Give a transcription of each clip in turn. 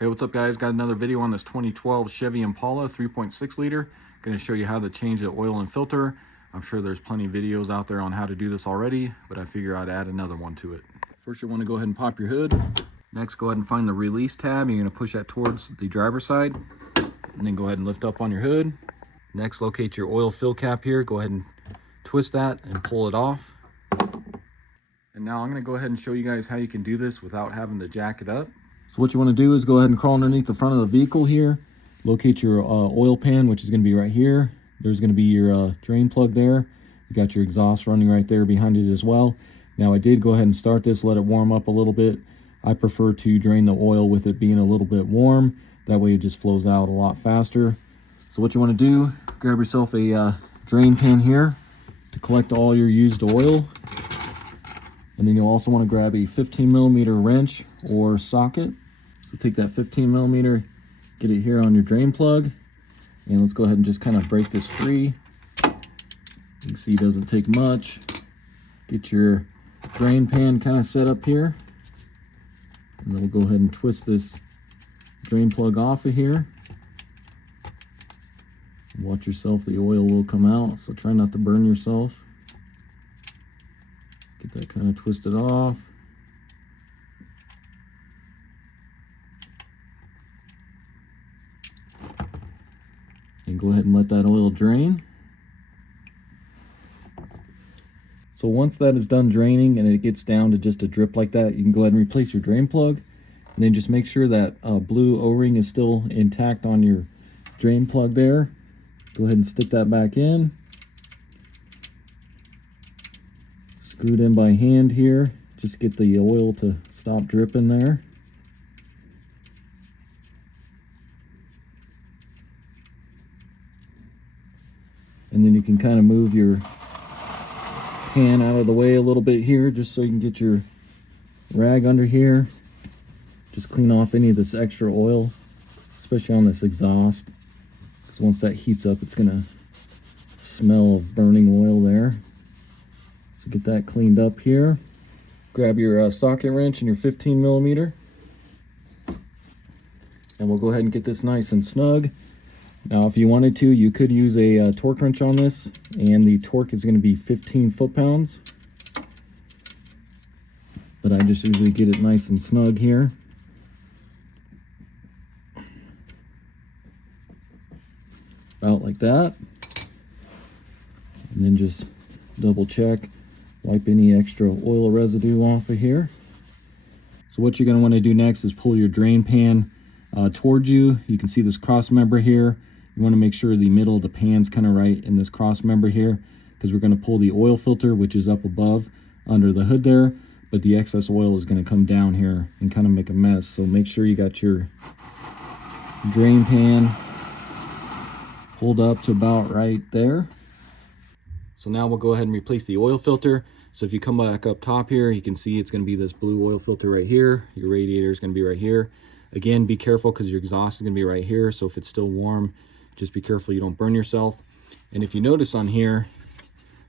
Hey, what's up guys? Got another video on this 2012 Chevy Impala 3.6 liter. Going to show you how to change the oil and filter. I'm sure there's plenty of videos out there on how to do this already, but I figure I'd add another one to it. First, you want to go ahead and pop your hood. Next, go ahead and find the release tab. You're going to push that towards the driver's side, and then go ahead and lift up on your hood. Next, locate your oil fill cap here. Go ahead and twist that and pull it off. And now I'm going to go ahead and show you guys how you can do this without having to jack it up. So what you want to do is go ahead and crawl underneath the front of the vehicle here. Locate your oil pan, which is going to be right here. There's going to be your drain plug there. You got your exhaust running right there behind it as well. Now I did go ahead and start this, let it warm up a little bit. I prefer to drain the oil with it being a little bit warm. That way it just flows out a lot faster. So what you want to do, grab yourself a drain pan here to collect all your used oil. And then you'll also want to grab a 15mm wrench or socket. So take that 15mm, get it here on your drain plug, and let's go ahead and just kind of break this free. You can see it doesn't take much. Get your drain pan kind of set up here, and then we'll go ahead and twist this drain plug off of here. Watch yourself, the oil will come out, so try not to burn yourself. Get that kind of twisted off. And go ahead and let that oil drain. So once that is done draining and it gets down to just a drip like that, you can go ahead and replace your drain plug. And then just make sure that blue O-ring is still intact on your drain plug there. Go ahead and stick that back in. Screw it in by hand here. Just get the oil to stop dripping there. And then you can kind of move your pan out of the way a little bit here, just so you can get your rag under here. Just clean off any of this extra oil, especially on this exhaust, because once that heats up, it's gonna smell of burning oil there. So get that cleaned up here. Grab your socket wrench and your 15mm, and we'll go ahead and get this nice and snug. Now if you wanted to, you could use a torque wrench on this, and the torque is going to be 15 foot-pounds. But I just usually get it nice and snug here. About like that. And then just double check, wipe any extra oil residue off of here. So what you're going to want to do next is pull your drain pan towards you. You can see this cross member here. You want to make sure the middle of the pan's kind of right in this cross member here, because we're going to pull the oil filter, which is up above under the hood there, but the excess oil is going to come down here and kind of make a mess. So make sure you got your drain pan pulled up to about right there. So now we'll go ahead and replace the oil filter. So if you come back up top here, you can see it's going to be this blue oil filter right here. Your radiator is going to be right here. Again, be careful because your exhaust is going to be right here. So if it's still warm, just be careful you don't burn yourself. And if you notice on here,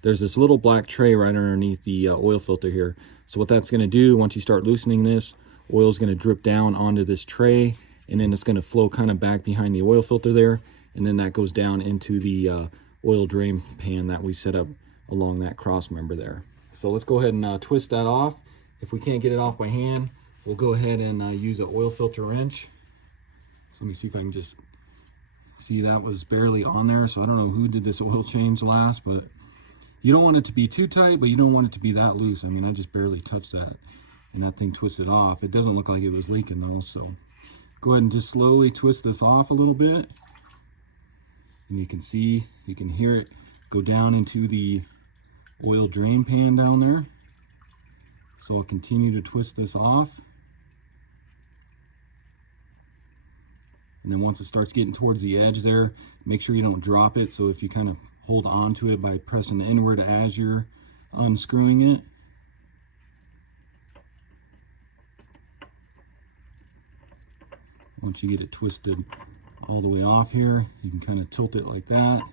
there's this little black tray right underneath the oil filter here. So what that's going to do, once you start loosening this, oil is going to drip down onto this tray, and then it's going to flow kind of back behind the oil filter there. And then that goes down into the oil drain pan that we set up along that cross member there. So let's go ahead and twist that off. If we can't get it off by hand, we'll go ahead and use an oil filter wrench. So let me see if I can just see, that was barely on there. So I don't know who did this oil change last, but you don't want it to be too tight, but you don't want it to be that loose. I mean, I just barely touched that and that thing twisted off. It doesn't look like it was leaking though. So go ahead and just slowly twist this off a little bit. And you can see, you can hear it go down into the oil drain pan down there. So I'll continue to twist this off. And then once it starts getting towards the edge there, make sure you don't drop it. So if you kind of hold on to it by pressing inward as you're unscrewing it. Once you get it twisted all the way off here, you can kind of tilt it like that.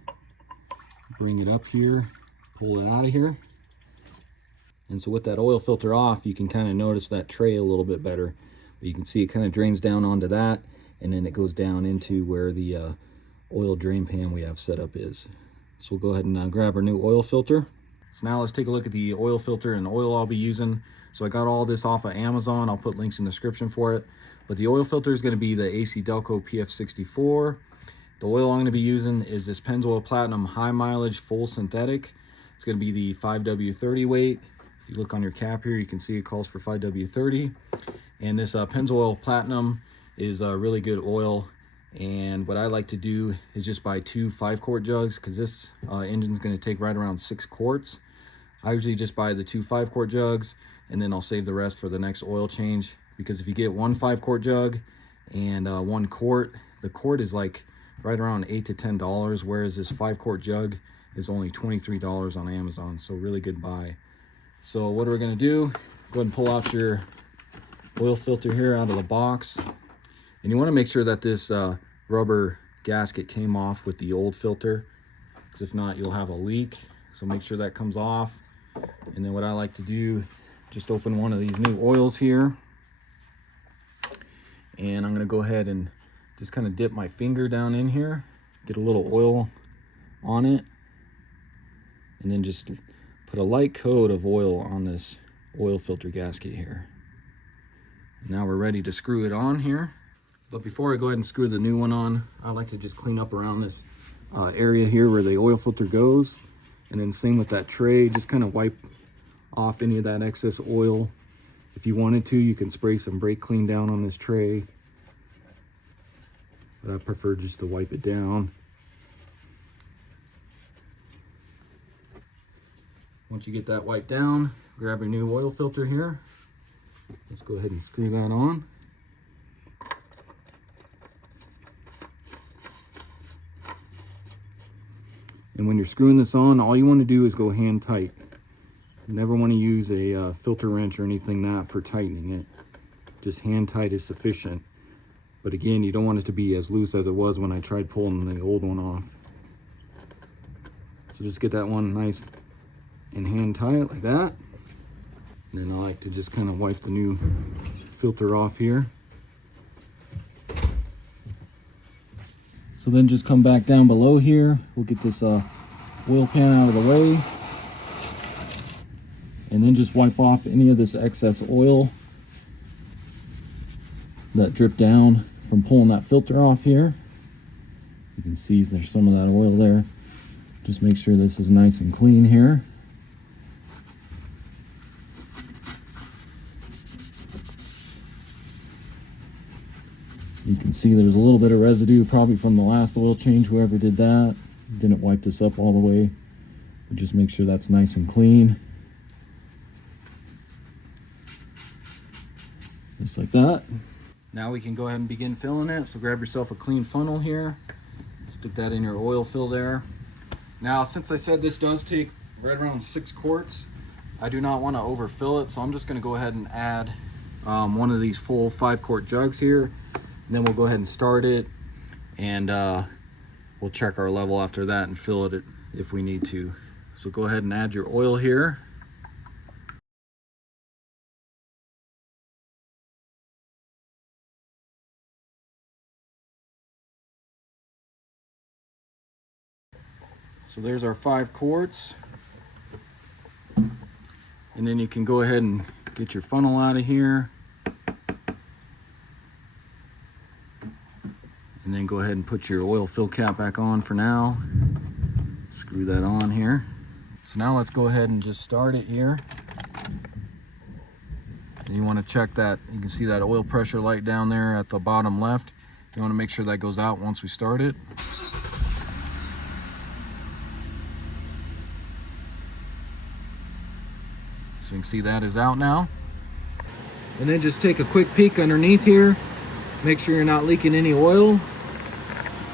Bring it up here, pull it out of here. And so with that oil filter off, you can kind of notice that tray a little bit better. But you can see it kind of drains down onto that, and then it goes down into where the oil drain pan we have set up is. So we'll go ahead and grab our new oil filter. So now let's take a look at the oil filter and the oil I'll be using. So I got all this off of Amazon. I'll put links in the description for it. But the oil filter is going to be the AC Delco PF64. The oil I'm going to be using is this Pennzoil Platinum High Mileage Full Synthetic. It's going to be the 5W30 weight. If you look on your cap here, you can see it calls for 5W30. And this Pennzoil Platinum is a really good oil. And what I like to do is just buy 2 5-quart jugs, because this engine's going to take right around 6 quarts. I usually just buy the 2 5-quart jugs, and then I'll save the rest for the next oil change. Because if you get 1 5-quart jug and 1 quart, the quart is like right around $8 to $10, whereas this 5-quart jug is only $23 on Amazon. So really good buy. So what are we going to do? Go ahead and pull out your oil filter here out of the box. And you want to make sure that this rubber gasket came off with the old filter, because if not, you'll have a leak. So make sure that comes off. And then what I like to do, just open one of these new oils here. And I'm going to go ahead and just kind of dip my finger down in here, get a little oil on it, and then just put a light coat of oil on this oil filter gasket here. Now we're ready to screw it on here. But before I go ahead and screw the new one on, I like to just clean up around this area here where the oil filter goes. And then same with that tray, just kind of wipe off any of that excess oil. If you wanted to, you can spray some brake clean down on this tray. But I prefer just to wipe it down. Once you get that wiped down, grab your new oil filter here. Let's go ahead and screw that on. And when you're screwing this on, all you want to do is go hand tight. You never want to use a filter wrench or anything that for tightening it. Just hand tight is sufficient. But again, you don't want it to be as loose as it was when I tried pulling the old one off. So just get that one nice and hand tight like that. And then I like to just kind of wipe the new filter off here. So then just come back down below here. We'll get this oil pan out of the way. And then just wipe off any of this excess oil that dripped down from pulling that filter off here. You can see there's some of that oil there. Just make sure this is nice and clean here. You can see there's a little bit of residue probably from the last oil change, whoever did that. Didn't wipe this up all the way. But just make sure that's nice and clean. Just like that. Now we can go ahead and begin filling it. So grab yourself a clean funnel here. Stick that in your oil fill there. Now, since I said this does take right around 6 quarts, I do not want to overfill it. So I'm just going to go ahead and add one of these full 5-quart jugs here. And then we'll go ahead and start it, and we'll check our level after that and fill it if we need to. So go ahead and add your oil here. So there's our 5 quarts. And then you can go ahead and get your funnel out of here. And then go ahead and put your oil fill cap back on for now. Screw that on here. So now let's go ahead and just start it here. And you want to check that. You can see that oil pressure light down there at the bottom left. You want to make sure that goes out once we start it. So you can see that is out now. And then just take a quick peek underneath here. Make sure you're not leaking any oil.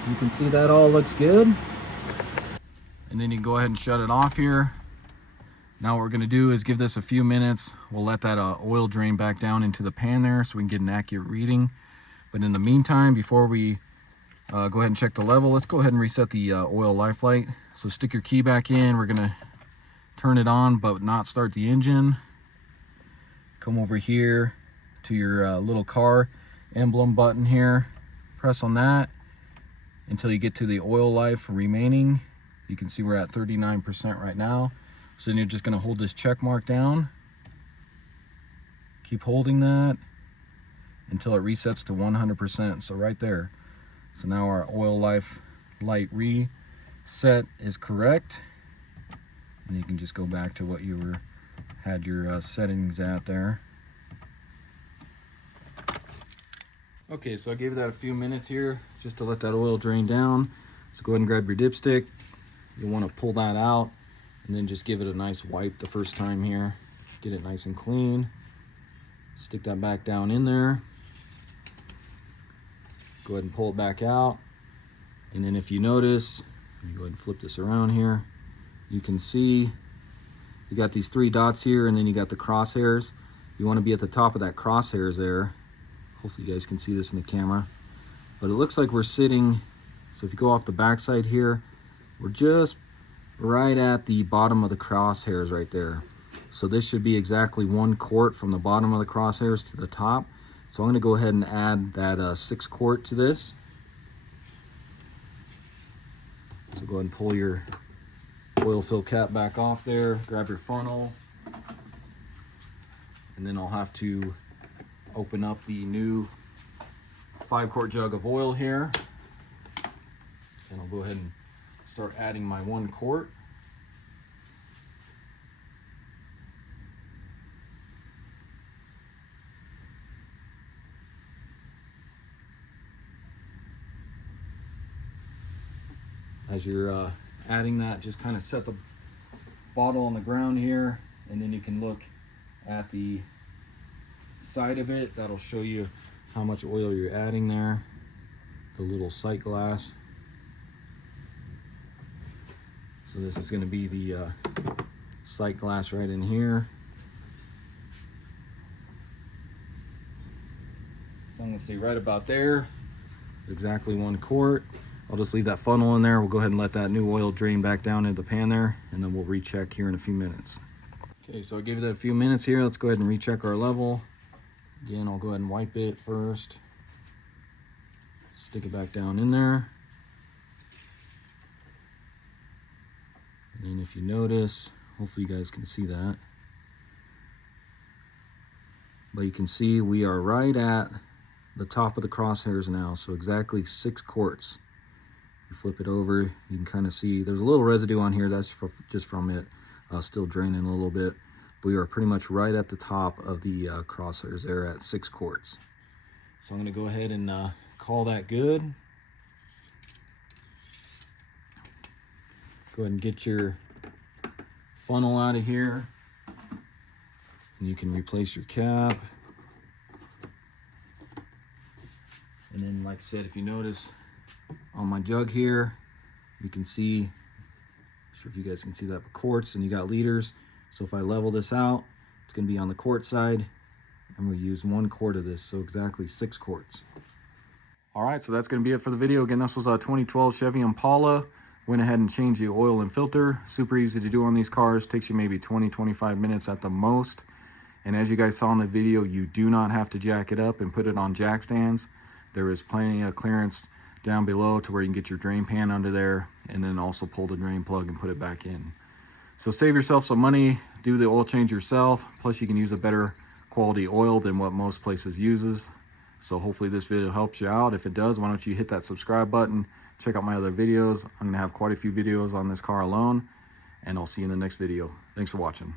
You can see that all looks good. And then you can go ahead and shut it off here. Now what we're gonna do is give this a few minutes. We'll let that oil drain back down into the pan there so we can get an accurate reading. But in the meantime, before we go ahead and check the level, let's go ahead and reset the oil life light. So stick your key back in. We're gonna turn it on but not start the engine. Come over here to your little car emblem button here. Press on that until you get to the oil life remaining. You can see we're at 39% right now. So then you're just going to hold this check mark down. Keep holding that until it resets to 100%. So right there. So now our oil life light reset is correct. And you can just go back to what you had your settings at there. Okay, so I gave that a few minutes here just to let that oil drain down. So go ahead and grab your dipstick. You'll want to pull that out and then just give it a nice wipe the first time here. Get it nice and clean. Stick that back down in there. Go ahead and pull it back out. And then if you notice, let me go ahead and flip this around here. You can see you got these 3 dots here, and then you got the crosshairs. You want to be at the top of that crosshairs there. Hopefully you guys can see this in the camera. But it looks like we're sitting, so if you go off the back side here, we're just right at the bottom of the crosshairs right there. So this should be exactly 1 quart from the bottom of the crosshairs to the top. So I'm going to go ahead and add that 6 quart to this. So go ahead and pull your oil fill cap back off there, grab your funnel, and then I'll have to open up the new 5 quart jug of oil here, and I'll go ahead and start adding my 1 quart. As you're adding that, just kind of set the bottle on the ground here, and then you can look at the side of it. That'll show you how much oil you're adding there, the little sight glass. So this is going to be the sight glass right in here. So I'm going to say right about there is exactly 1 quart. I'll just leave that funnel in there. We'll go ahead and let that new oil drain back down into the pan there, and then we'll recheck here in a few minutes. Okay, so I'll give it a few minutes here. Let's go ahead and recheck our level. Again, I'll go ahead and wipe it first. Stick it back down in there. And then if you notice, hopefully you guys can see that. But you can see we are right at the top of the crosshairs now. So exactly 6 quarts. You flip it over, you can kind of see there's a little residue on here. That's just from it still draining a little bit. But we are pretty much right at the top of the crosshairs there at 6 quarts. So I'm going to go ahead and call that good. Go ahead and get your funnel out of here, and you can replace your cap. And then, like I said, if you notice on my jug here, you can see, not sure if you guys can see that, quarts, and you got liters. So if I level this out, it's going to be on the quart side, and we'll use 1 quart of this, so exactly 6 quarts. All right, so that's going to be it for the video. Again, this was a 2012 Chevy Impala. Went ahead and changed the oil and filter. Super easy to do on these cars. Takes you maybe 20-25 minutes at the most. And as you guys saw in the video, you do not have to jack it up and put it on jack stands. There is plenty of clearance down below to where you can get your drain pan under there, and then also pull the drain plug and put it back in. So save yourself some money, do the oil change yourself, plus you can use a better quality oil than what most places uses. So hopefully this video helps you out. If it does, why don't you hit that subscribe button, check out my other videos. I'm gonna have quite a few videos on this car alone, and I'll see you in the next video. Thanks for watching.